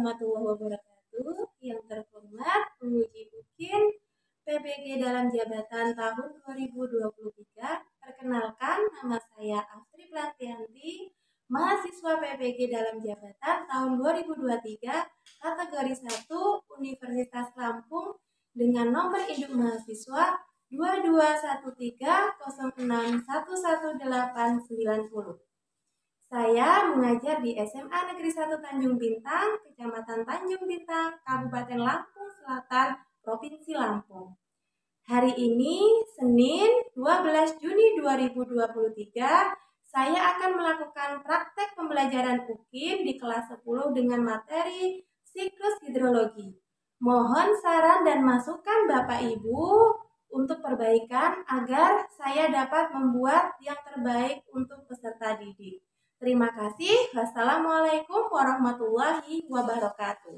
warahmatullahi wabarakatuh. Yang terhormat penguji UKIN PBG dalam jabatan tahun 2023. Perkenalkan, nama saya Astri Platianti, mahasiswa PBG dalam jabatan tahun 2023, kategori 1 Universitas Lampung dengan nomor induk mahasiswa 221306111890. Saya mengajar di SMA Negeri 1 Tanjung Bintang, Kecamatan Tanjung Bintang, Kabupaten Lampung Selatan, Provinsi Lampung. Hari ini, Senin 12 Juni 2023, saya akan melakukan praktek pembelajaran UKIN di kelas 10 dengan materi siklus hidrologi. Mohon saran dan masukan Bapak Ibu untuk perbaikan agar saya dapat membuat yang terbaik untuk peserta didik. Terima kasih. Wassalamualaikum warahmatullahi wabarakatuh.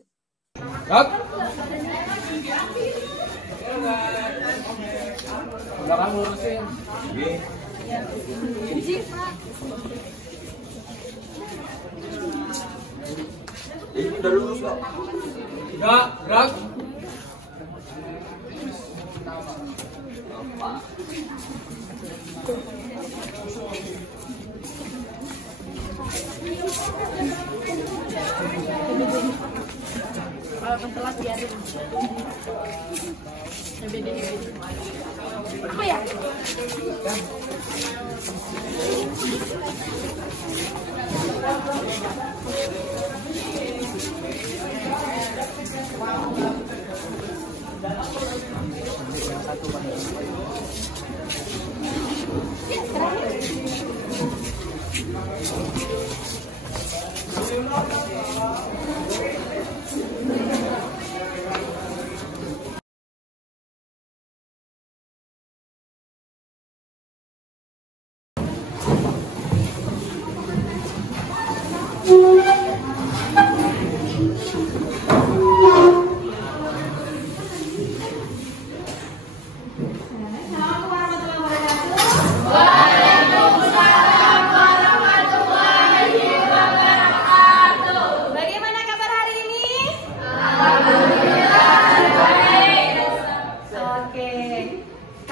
Belakang lurusin. Ini udah lulus kok. Enggak, gerak. Kalau telat biarin. Apa ya?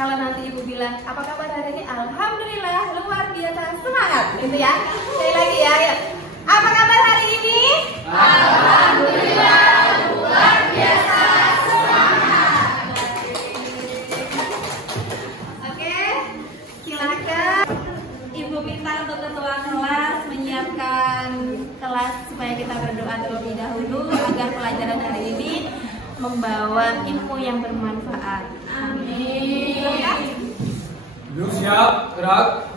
Kalau nanti Ibu bilang, apa kabar hari ini? Alhamdulillah, luar biasa, semangat, gitu ya. Sekali lagi ya, ya. Apa kabar hari ini? Alhamdulillah, luar biasa, semangat. Oke, silakan Ibu minta untuk ketua kelas menyiapkan kelas supaya kita berdoa terlebih dahulu agar pelajaran hari ini membawa ilmu yang bermanfaat. Amin. Duduk siap, gerak.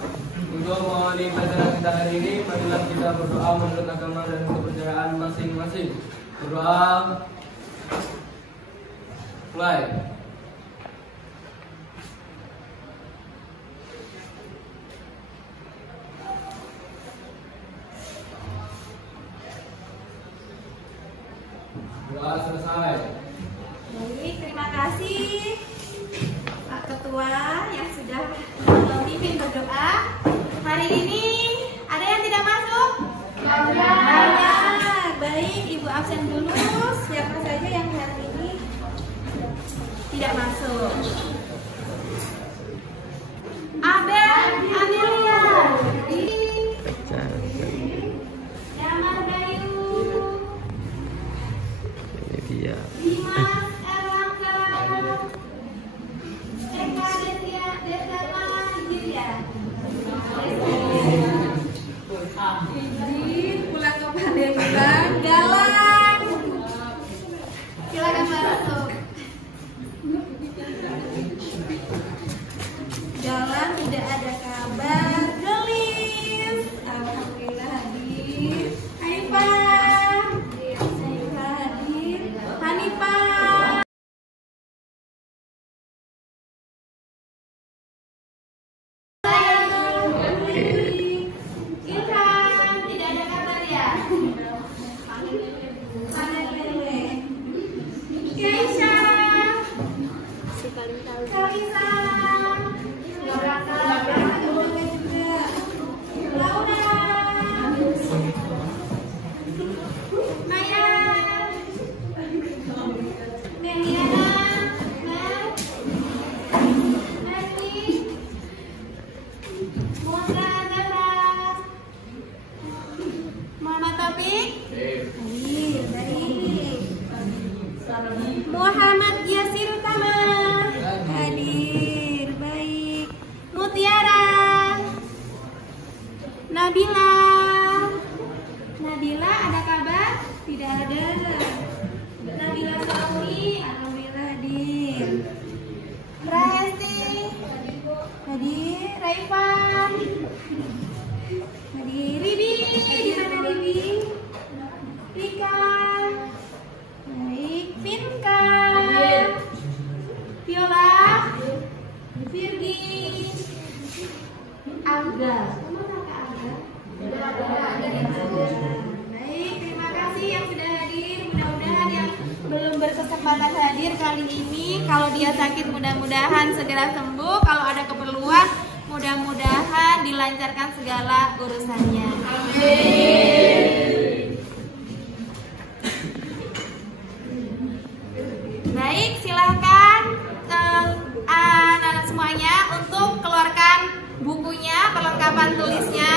Untuk menghadiri pelajaran kita hari ini, marilah kita berdoa menurut agama dan kepercayaan masing-masing. Berdoa. Mulai. Doa selesai. Baik, terima kasih Pak Ketua yang sudah memimpin berdoa. Hari ini ada yang tidak masuk? Banyak. Baik, Ibu absen dulu. Siapa saja yang hari ini tidak masuk? Abel, Amelia, Damar Bayu, Dimas Erlangga, Eka Desarma Julia. Izin pulang ke Pandeglang, Galang. Silakan masuk. Galang tidak ada kabar. Gelis, alhamdulillah hadir. Haifah hadir. Hanifah. Ilham tidak ada kabar ya. Oke, Muhammad Yasir Utama. Hadir. Baik. Mutiara. Nabila. Nabila ada kabar? Tidak ada. Nabila Sauri, alhamdulillah hadir. Rahesti. Hadir. Raifan. Hadir. Ridi, di mana Ridi? Rika. Baik, Vinka. Viola. Virgi. Angga. Baik, terima kasih yang sudah hadir. Mudah-mudahan yang belum berkesempatan hadir kali ini, kalau dia sakit mudah-mudahan segera sembuh. Kalau ada keperluan, mudah-mudahan dilancarkan segala urusannya. Amin. Baik, silahkan anak-anak semuanya untuk keluarkan bukunya, perlengkapan tulisnya.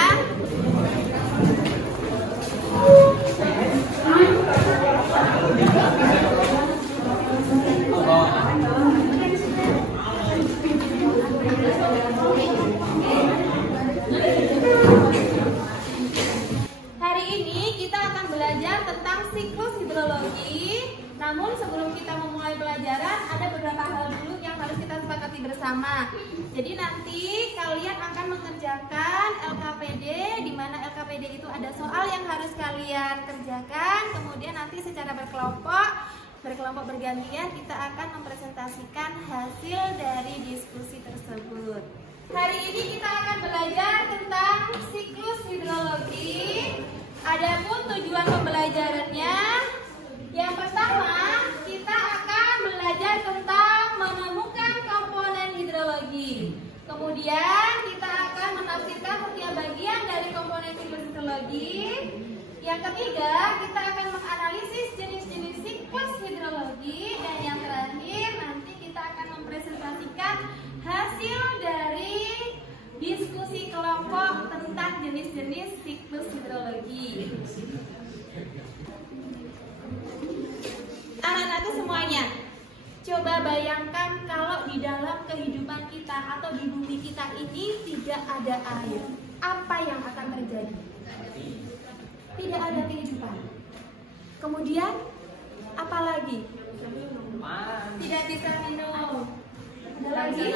Hari ini kita akan belajar tentang siklus hidrologi. Namun sebelum kita memulai pelajaran, ada beberapa hal dulu yang harus kita sepakati bersama. Jadi nanti kalian akan mengerjakan LKPD, di mana LKPD itu ada soal yang harus kalian kerjakan. Kemudian nanti secara berkelompok bergantian kita akan mempresentasikan hasil dari diskusi tersebut. Hari ini kita akan belajar tentang siklus hidrologi. Adapun tujuan pembelajarannya, yang pertama kita akan belajar tentang menemukan komponen hidrologi. Kemudian kita akan menafsirkan setiap bagian dari komponen siklus hidrologi. Yang ketiga, kita akan menganalisis jenis-jenis siklus hidrologi. Dan yang terakhir, nanti kita akan mempresentasikan hasil dari diskusi kelompok tentang jenis-jenis siklus hidrologi. Anak-anakku semuanya, coba bayangkan kalau di dalam kehidupan kita atau di bumi kita ini tidak ada air. Apa yang akan terjadi? Tidak ada kehidupan. Kemudian, apa lagi? Tidak bisa minum. Ada lagi?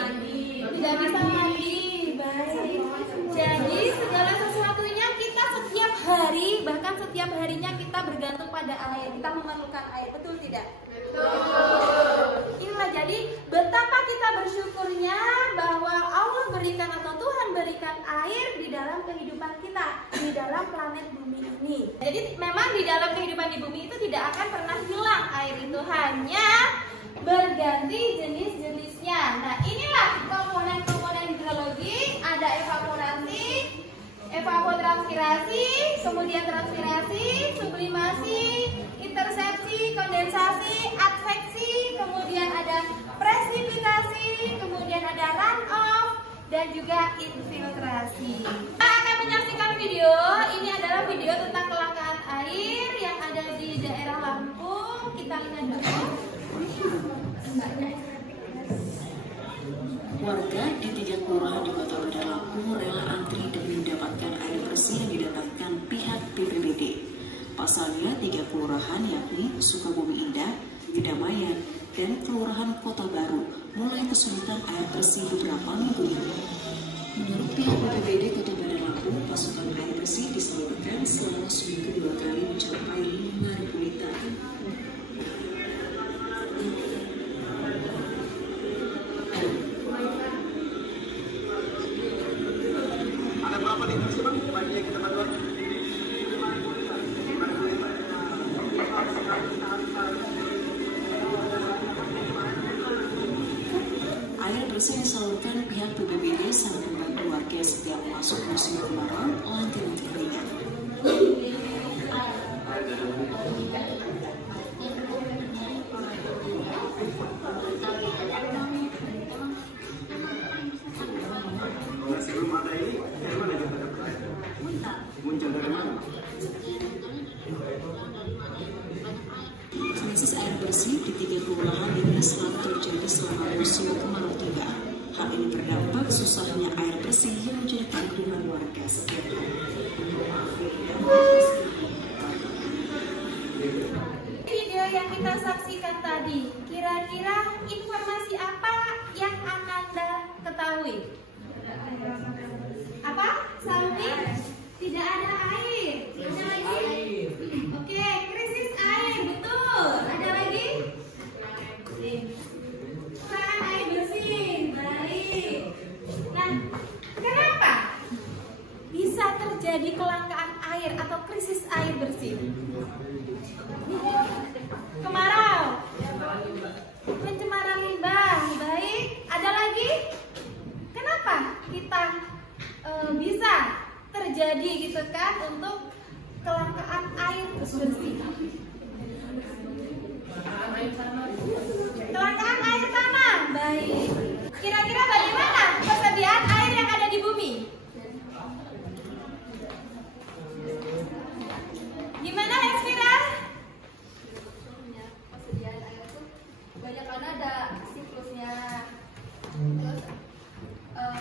Tidak bisa mandi. Baik. Jadi segala sesuatunya kita setiap hari, bahkan setiap harinya kita bergantung pada air. Kita memerlukan air, betul tidak? Betul. Inilah jadi betapa kita bersyukurnya bahwa Allah berikan atau Tuhan berikan air di dalam kehidupan kita, di dalam planet bumi ini. Jadi memang di dalam kehidupan di bumi itu tidak akan pernah hilang air itu, hanya berganti jenis-jenisnya. Nah, inilah komponen-komponen hidrologi. Ada evaporasi, evapotranspirasi, kemudian transpirasi, sublimasi, intersepsi, kondensasi, adveksi, kemudian ada presipitasi, kemudian ada runoff, dan juga infiltrasi. Kita akan menyaksikan video. Ini adalah video tentang kelangkaan air yang ada di daerah Lampung. Kita lihat dulu. Warga di 3 kelurahan di Kota Bandar Lampung rela antri demi mendapatkan air bersih yang didatangkan pihak BPBD. Pasalnya 3 kelurahan yakni Sukabumi Indah, Kedamaian, dan Kelurahan Kota Baru mulai kesulitan air bersih beberapa minggu ini. Menurut pihak BPBD Kota Bandar Lampung, pasokan air bersih disalurkan selama seminggu 2 kali mencapai 5.000 liter. Air bersih yang disalurkan pihak BPBD sangat membantu warga setiap masuk musim kemarau lantai-lantai ringan. Krisis air bersih di 3 kelurahan ini selalu terjadi selama musim kemarau tiba. Hal ini berdampak susahnya air bersih yang menjadi tanggungan warga setiap hari. Video yang kita saksikan tadi, kira-kira informasi apa yang Anda ketahui? Apa? Samping tidak ada air. Ada lagi? Oke, krisis air, betul. Ada lagi? Kurang air bersih, baik. Nah, kenapa bisa terjadi kelangkaan air atau krisis air bersih? Kemarau, pencemaran limbah, baik. Ada lagi? Kenapa kita bisa terjadi gitu kan untuk kelangkaan air bersih? Kelangkaan air tanah, baik. Kira-kira bagaimana persediaan air yang ada di bumi? Gimana Hesfira? Persediaan air itu banyak karena ada siklusnya, terus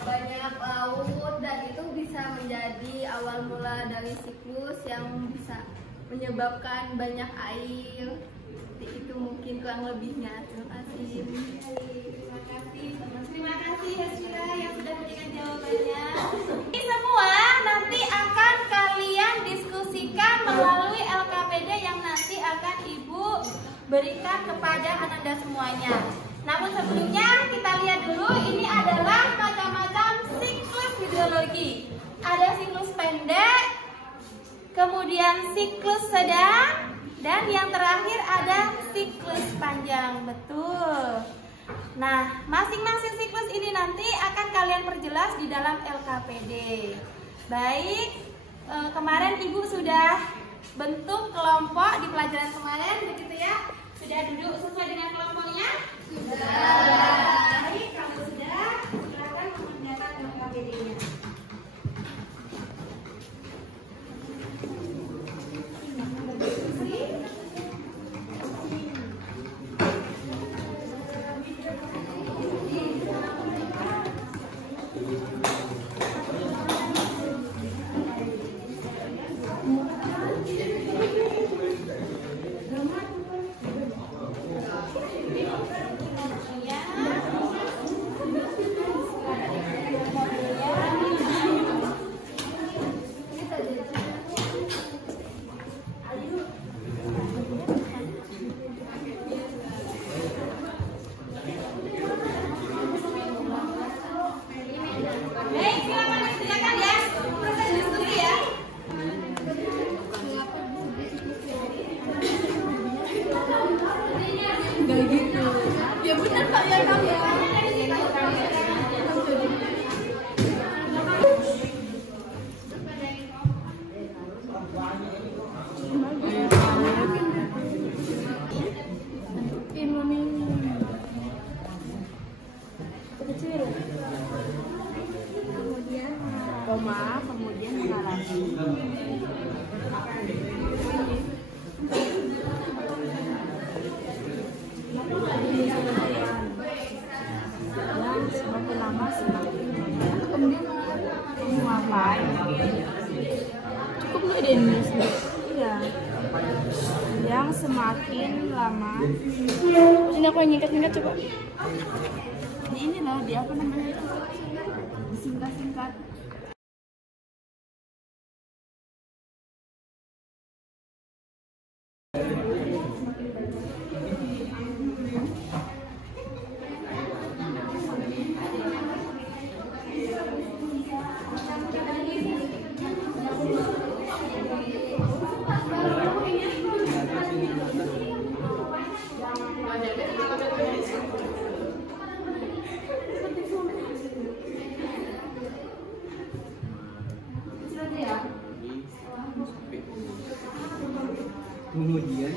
banyak laut, dan itu bisa menjadi awal mula dari siklus yang bisa menyebabkan banyak air. Itu mungkin kurang lebihnya. Terima kasih. Terima kasih Hesfira yang sudah memberikan jawabannya. Ini semua nanti akan kalian diskusikan melalui LKPD yang nanti akan Ibu berikan kepada Anda semuanya. Namun sebelumnya kita lihat dulu, ini adalah macam-macam siklus hidrologi. Ada siklus pendek, kemudian siklus sedang, dan yang terakhir ada siklus panjang. Betul. Nah, masing-masing siklus ini nanti akan kalian perjelas di dalam LKPD. Baik, kemarin Ibu sudah bentuk kelompok di pelajaran kemarin, begitu ya? Sudah duduk sesuai dengan kelompoknya? Sudah. Baik, kalau sudah, silakan mengerjakan LKPD-nya. Kemudian mengalami yang semakin lama semakin menguapai. Cukup nggak di Indonesia? Iya. Yang semakin lama. Ini aku yang nyingkat-nyingkat coba. Ini loh, di apa namanya itu? Disingkat-singkat. Kemudian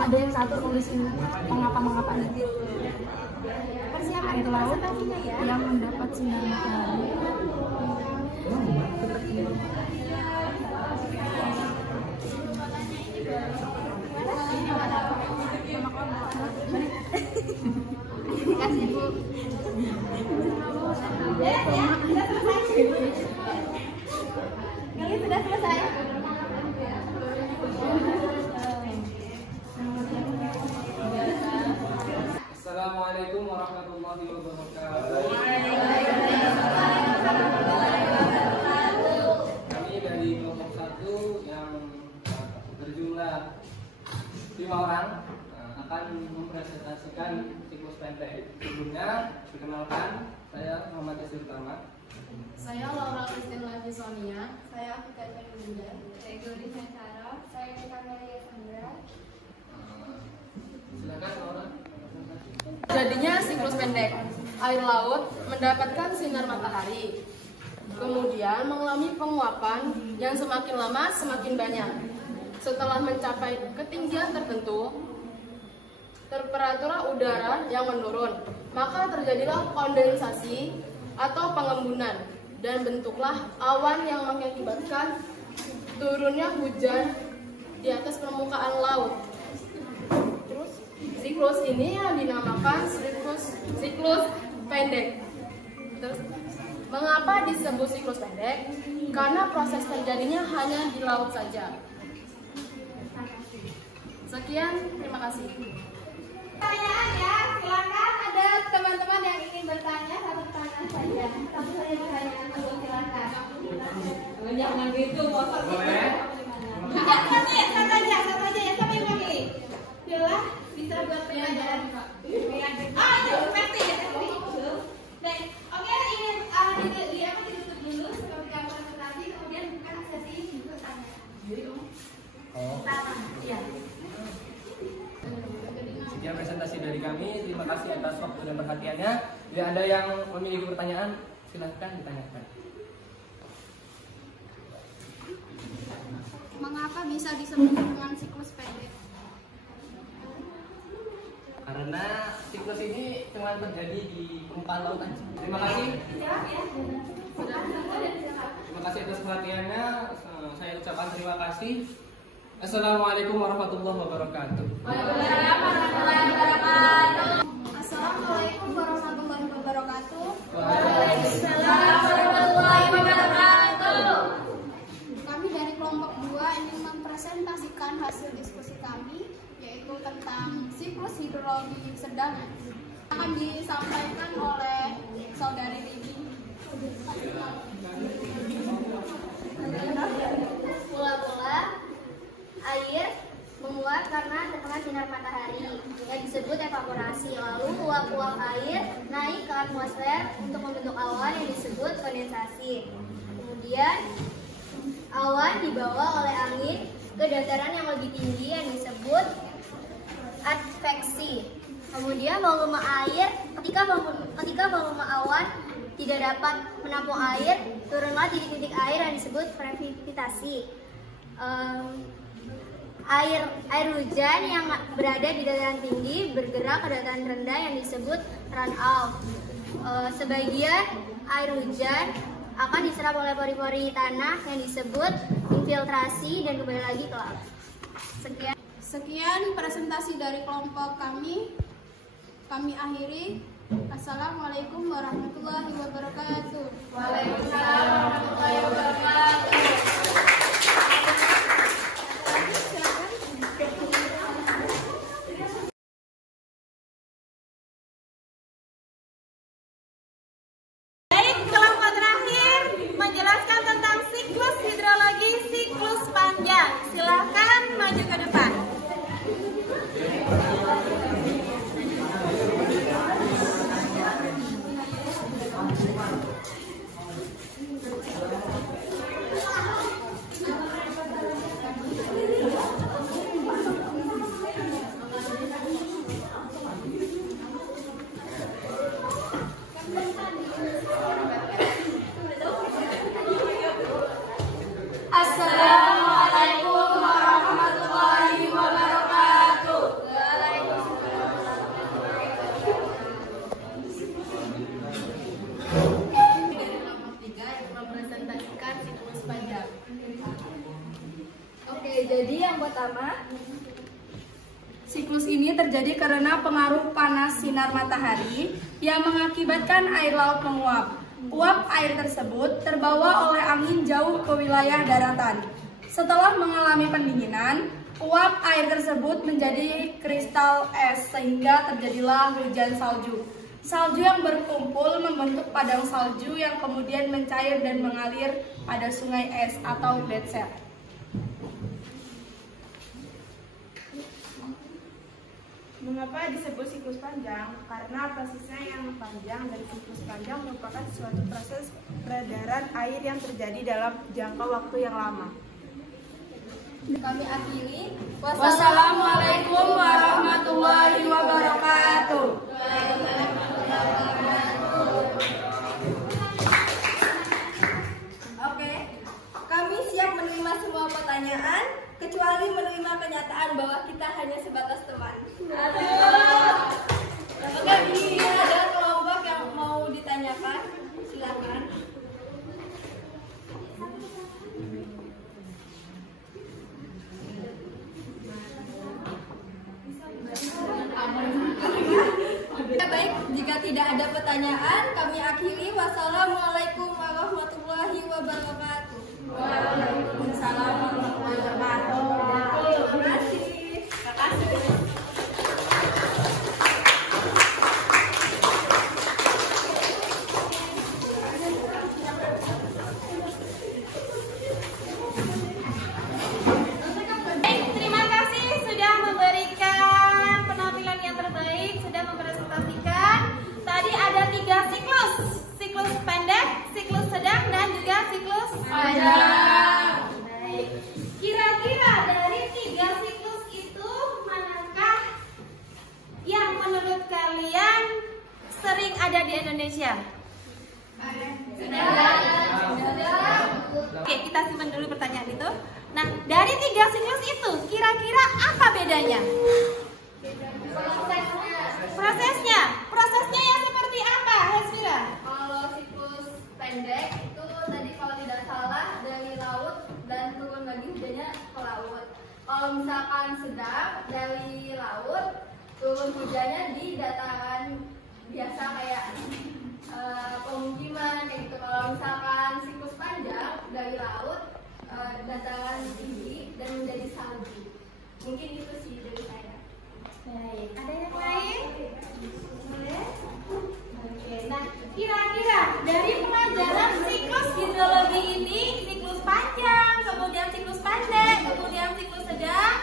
Ada yang satu tulisin mengapa gitu. Air laut yang mendapat sinar matahari. Kasih Bu. Kalian sudah selesai? Assalamualaikum warahmatullahi wabarakatuh. Kami dari kelompok 1 yang berjumlah 5 orang akan mempresentasikan siklus pendek. Sebelumnya, perkenalkan, saya Muhammad Yasir Utama. Saya Laura Christine Lavi Sonia. Saya Afika Chandra. Saya Gori Santara. Saya Kamelia Sandra. Silakan Laura. Jadinya siklus pendek. Air laut mendapatkan sinar matahari. Kemudian mengalami penguapan yang semakin lama semakin banyak. Setelah mencapai ketinggian tertentu, temperatur udara yang menurun, maka terjadilah kondensasi atau pengembunan dan bentuklah awan yang mengakibatkan turunnya hujan di atas permukaan laut. Siklus ini yang dinamakan siklus pendek. Terus, mengapa disebut siklus pendek? Karena proses terjadinya hanya di laut saja. Sekian, terima kasih. Pertanyaan ya, silakan ada teman-teman yang ingin bertanya, satu pertanyaan saja. Satu saja pertanyaan dulu, silakan. Jangan gitu, motor Boleh. Satu aja ya, siapa yang mau pilih? Bila bisa buat pertanyaan. Ah, itu seperti ya, baik, oke, ingin ditutup dulu seperti presentasi, kemudian bukan sesi bertanya. Iya. Sekian presentasi dari kami. Terima kasih atas waktu dan perhatiannya. Bila ada yang memiliki pertanyaan, silahkan ditanyakan. Mengapa bisa disebut dengan siklus pendek? Karena siklus ini cuma terjadi di permukaan laut aja. Terima kasih. Terima kasih atas perhatiannya. Saya ucapkan terima kasih. Assalamualaikum warahmatullahi wabarakatuh. Assalamualaikum warahmatullahi wabarakatuh. Waalaikumsalam warahmatullahi wabarakatuh. Kami dari kelompok 2 ingin mempresentasikan hasil diskusi kami, yaitu tentang siklus hidrologi sedang. Akan disampaikan oleh Saudari Rini. Mula-mula air menguap karena terkena sinar matahari yang disebut evaporasi. Lalu uap-uap air naik ke atmosfer untuk membentuk awan yang disebut kondensasi. Kemudian awan dibawa oleh angin ke dataran yang lebih tinggi yang disebut adveksi. Kemudian volume air, ketika volume awan tidak dapat menampung air, turunlah titik-titik air yang disebut precipitasi. Air hujan yang berada di dataran tinggi bergerak ke dataran rendah yang disebut runoff. Sebagian air hujan akan diserap oleh pori-pori tanah yang disebut infiltrasi dan kembali lagi ke laut. Sekian Sekian presentasi dari kelompok kami. Kami akhiri. Assalamualaikum warahmatullahi wabarakatuh. Waalaikumsalam warahmatullahi wabarakatuh. Baik, kelompok terakhir menjelaskan tentang siklus hidrologi siklus panjang. Silakan maju ke depan. Assalamualaikum warahmatullahi wabarakatuh. Kelompok 3 yang merepresentasikan siklus panjang. Oke, jadi yang pertama, siklus ini terjadi karena pengaruh panas sinar matahari yang mengakibatkan air laut menguap. Uap air tersebut terbawa oleh angin jauh ke wilayah daratan. Setelah mengalami pendinginan, uap air tersebut menjadi kristal es sehingga terjadilah hujan salju. Salju yang berkumpul membentuk padang salju yang kemudian mencair dan mengalir pada sungai es atau gletser. Mengapa disebut siklus panjang? Karena prosesnya yang panjang dan siklus panjang merupakan suatu proses peredaran air yang terjadi dalam jangka waktu yang lama. Kami akhiri. Wassalamualaikum warahmatullahi wabarakatuh. Oke, kami siap menerima semua pertanyaan, kecuali menerima kenyataan bahwa kita hanya sebatas teman. Oke, ini ada kelompok yang mau ditanyakan, silakan. Baik, jika tidak ada pertanyaan, kami akhiri. Wassalamualaikum warahmatullahi wabarakatuh. Waalaikumsalam warahmatullahi wabarakatuh. Terima kasih. Terima kasih. Baik, terima kasih sudah memberikan penampilan yang terbaik, sudah mempresentasikan. Tadi ada 3 siklus, siklus pendek, siklus sedang, dan juga siklus panjang. Baik, kira-kira dari 3 siklus itu manakah yang menurut kalian sering ada di Indonesia? Oke, kita simpan dulu pertanyaan itu. Nah, dari 3 siklus itu, kira-kira apa bedanya? Prosesnya yang seperti apa, Hasfira? Kalau siklus pendek itu tadi kalau tidak salah dari laut dan turun lagi hujannya ke laut. Kalau misalkan sedang dari laut turun hujannya di dataran biasa kayak pemukiman kayak gitu. Kalau misalkan siklus panjang dari laut dataran tinggi dan menjadi salju. Mungkin itu sih dari saya. Baik, ada yang lain? Boleh? Oke, nah kira-kira dari pelajaran siklus hidrologi ini, siklus panjang, kemudian siklus pendek, kemudian siklus sedang,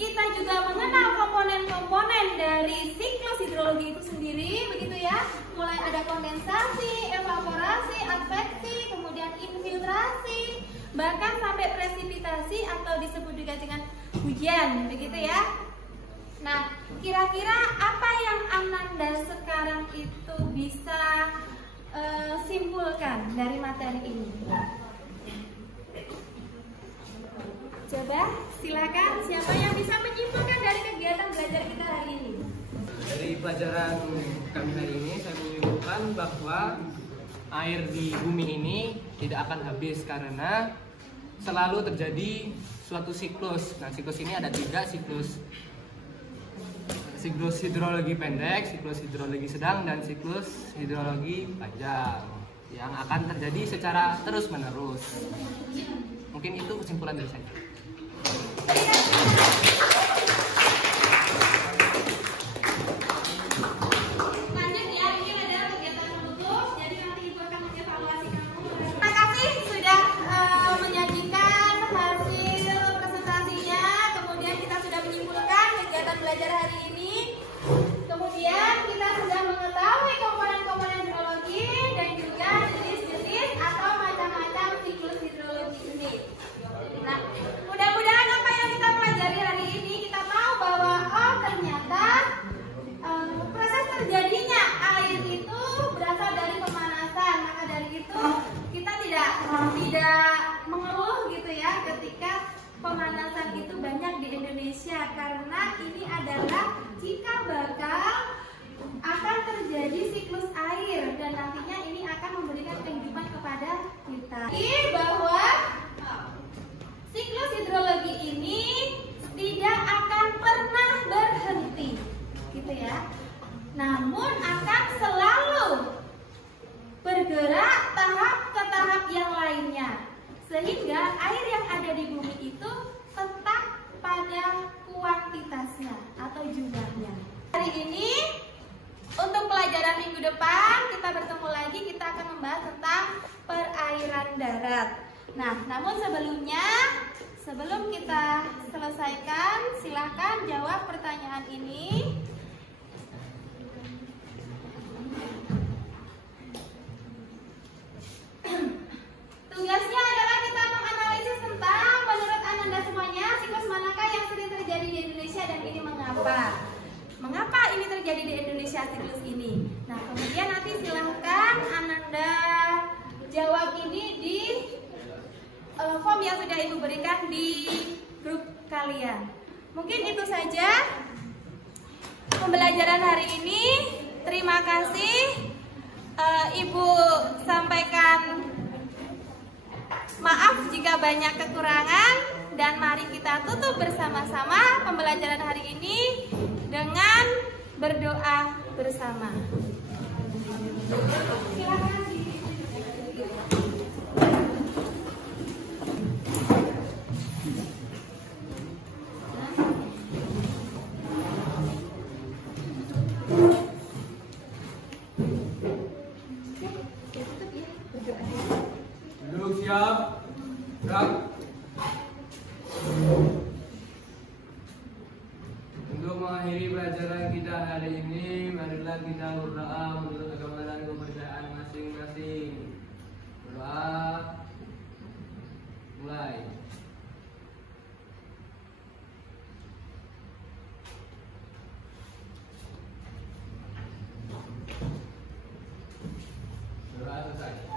kita juga mengenal komponen-komponen dari siklus hidrologi itu sendiri, begitu ya. Mulai ada kondensasi, evaporasi, adveksi, kemudian infiltrasi, bahkan sampai presipitasi atau disebut juga dengan hujan, begitu ya. Nah, kira-kira apa yang Ananda sekarang itu bisa simpulkan dari materi ini? Coba silakan, siapa yang bisa menyimpulkan dari kegiatan belajar kita hari ini? Dari pelajaran kami hari ini saya menyimpulkan bahwa air di bumi ini tidak akan habis karena selalu terjadi suatu siklus. Nah, siklus ini ada 3 siklus siklus hidrologi pendek, siklus hidrologi sedang, dan siklus hidrologi panjang yang akan terjadi secara terus-menerus. Mungkin itu kesimpulan dari saya. Lanjut ya, ini adalah kegiatan penutup. Jadi nanti Ibu akan mengevaluasi kamu. Terima kasih sudah menyajikan hasil presentasinya. Kemudian kita sudah menyimpulkan kegiatan belajar hari ini. Kemudian kita sudah mengetahui komponen-komponen hidrologi dan juga jenis-jenis atau macam-macam siklus hidrologi ini. Nah, mudah-mudahan apa yang kita pelajari hari ini kita tahu bahwa ternyata proses terjadinya air itu berasal dari pemanasan. Maka dari itu kita tidak mengeluh gitu ya ketika pemanasan itu banyak di Indonesia, karena ini adalah cikal bakal akan terjadi siklus air dan nantinya ini akan memberikan kehidupan kepada kita. Bahwa siklus hidrologi ini tidak akan pernah berhenti, gitu ya. Namun akan selalu bergerak tahap ke tahap yang lainnya, sehingga air yang ada di bumi itu tetap pada kuantitasnya atau jumlahnya. Hari ini untuk pelajaran minggu depan kita bertemu lagi, kita akan membahas tentang perairan darat. Nah, namun sebelum kita selesaikan, silahkan jawab pertanyaan ini. Tugasnya adalah kita menganalisis tentang menurut Ananda semuanya siklus manakah yang sering terjadi di Indonesia dan ini mengapa. Mengapa ini terjadi di Indonesia siklus ini? Nah, kemudian nanti silahkan Ananda jawab ini di form yang sudah Ibu berikan di grup kalian. Mungkin itu saja pembelajaran hari ini. Terima kasih. Ibu sampaikan maaf jika banyak kekurangan dan mari kita tutup bersama-sama pembelajaran hari ini dengan berdoa bersama. Silakan. Duduk siap, gerak. Untuk mengakhiri pelajaran kita hari ini, marilah kita berdoa menurut agama dan kepercayaan masing-masing. Berdoa, mulai. Berdoa selesai.